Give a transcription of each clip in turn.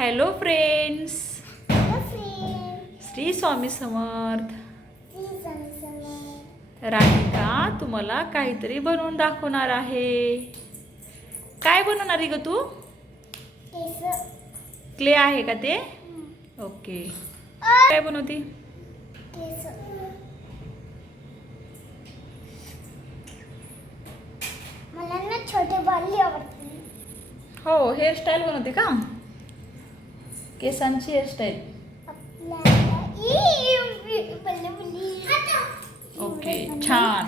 Hello friends Shri Swami Samarth. Radhika तुम्हाला काहीतरी बनवून दाखवणार आहे. काय बनवणार आहे ग तू? क्ले आहे का ते? ओके. काय बनवते? हो हेअरस्टाईल बनवते का? केसांची हेअरस्टाईल. ओके छान.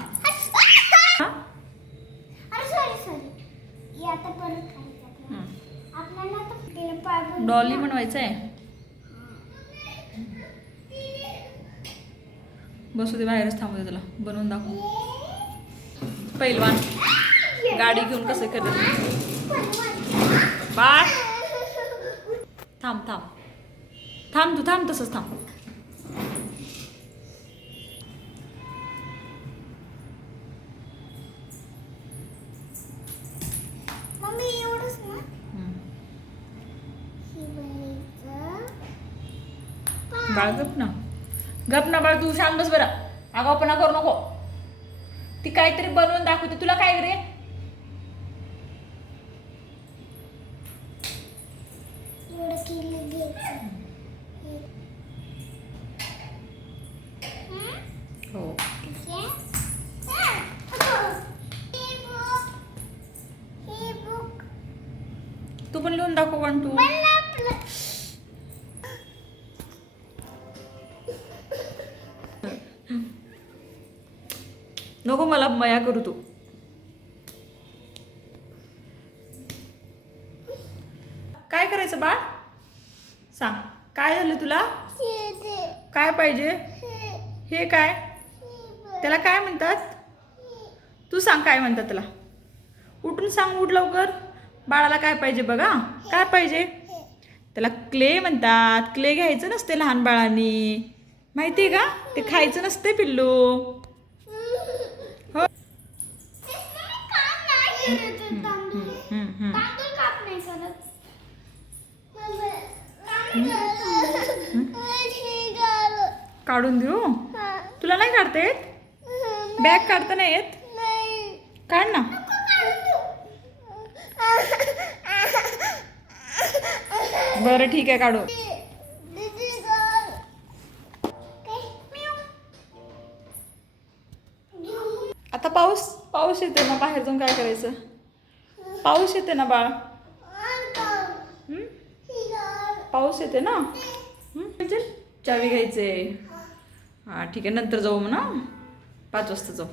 डॉली बनवायचं आहे? बसू दे बाहेरच थांबू दे तुला. बनवून दाखव. पहिलवान गाडी घेऊन कसं करत बाळ. थांब थांब. थांब तू थांब तसंच थांब. बाळ गप ना. गप ना बाळ तू शांत बस बरं आगाऊपणा करू नको. ती काहीतरी बनवून दाखवते. तुला काय रे? एवढं केलं घ्यायचं हं? हो ठीक आहे? हं. ही book. ही book. तू पण लिहून दाखव वन टू मला आपलं- नको मला मया करू तू सांग. काय झालं तुला. काय पाहिजे? हे. काय. त्याला काय म्हणतात? तू सांग काय म्हणतात त्याला. उठून सांग उठ लवकर. बाळाला काय पाहिजे बघा. काय पाहिजे. त्याला क्ले म्हणतात. क्ले घ्यायचं नसते लहान बाळांनी. माहिती आहे का? ते खायचं नसते पिल्लू हो मी काम नाही करत आहे तांदूळ. हम्म, हम्म. तांदूळ काप नाही करत. काम करत. हे झालं. काढून देऊ. तुला नाही काढता येत? बॅग काढता नाही येत. काढ ना. बरं ठीक आहे काढू. आता पाऊस पाऊस येते ना बाहेर जाऊन काय करायचं? पाऊस येते ना बाळ आणतो. हम्म? हे झालं. पाऊस येते ना? चल चावी घ्यायचे. हां ठीक आहे नंतर जाऊ ना पाच वाजता जाऊ.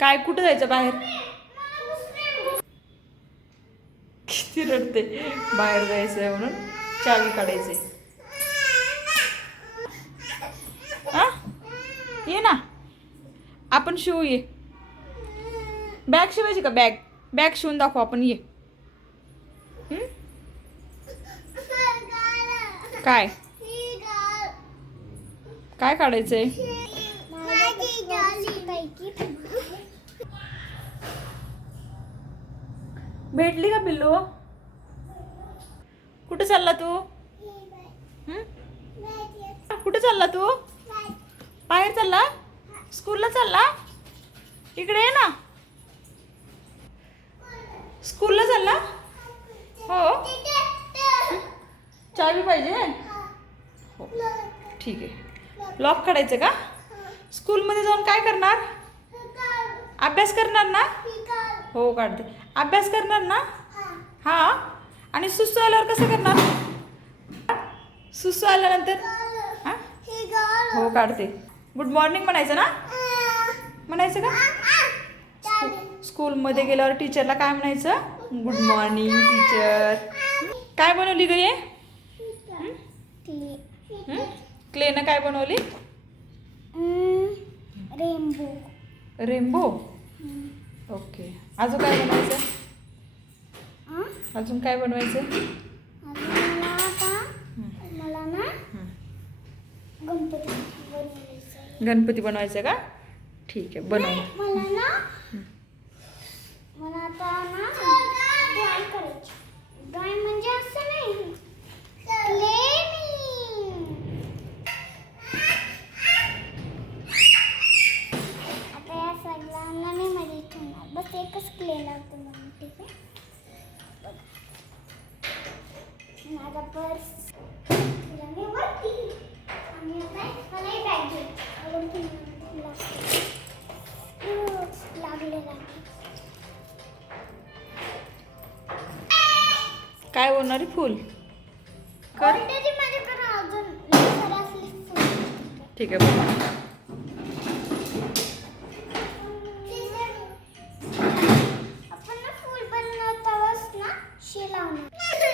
काय कुठं जायचं बाहेर? किती रडते. बाहेर जायचं आहे म्हणून चावी काढायचे. ये ना. आपण शिवू ये. बॅग शिवायची का? बॅग बॅग शिवून दाखवू आपण ये. काय? काय काढायचंय? भेटली का पिल्लू? कुठे चालला तू? कुठे चालला तू? बाहेर चालला? स्कूलला चालला? इकडे ये ना. स्कूलला चालला? हो. चावी पाहिजे? हो. ठीक आहे. लॉक काढायचं का? स्कूलमध्ये जाऊन काय करणार? अभ्यास करणार ना? हो काढते. अभ्यास करणार ना? हा. आणि सुसू आल्यावर कसं करणार? सुसू आल्यानंतर? हां? हो काढते. गुड मॉर्निंग म्हणायचं ना? म्हणायचं का? स्कूलमध्ये गेल्यावर टीचरला काय म्हणायचं? गुड मॉर्निंग टीचर काय बनवली ग ये क्लेनं काय बनवली? Rainbow rainbow okay. अजून काय बनवायचं? अजून काय बनवायचं? मला ना. गणपती बनवायचं गणपती बनवायचं का? ठीक आहे बनव. मला ना मला आता ना ड्रॉइंग करायची ड्रॉइंग म्हणजे लावते मम्मी ठीक आहे? माझा पर्स मी वरती. आणि आता मला ही बॅग घे. लागले लागले. काय आहे फुल? कर. ठीक आहे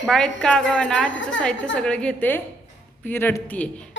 बाळेत का बाळ इतका ना तिचं साहित्य सगळं घेते ती रडतीये